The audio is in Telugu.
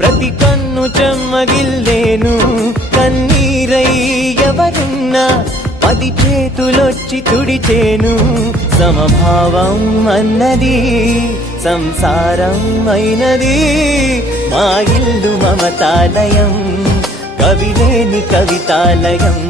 ప్రతి కన్ను చెమ్మగిల్లేను కన్నీరై ఎవరున్నా పది చేతులొచ్చి తుడిచేను సమభావం అన్నది సంసారం అయినది మా ఇల్లు మమతాలయం కవిలేని కవితాలయం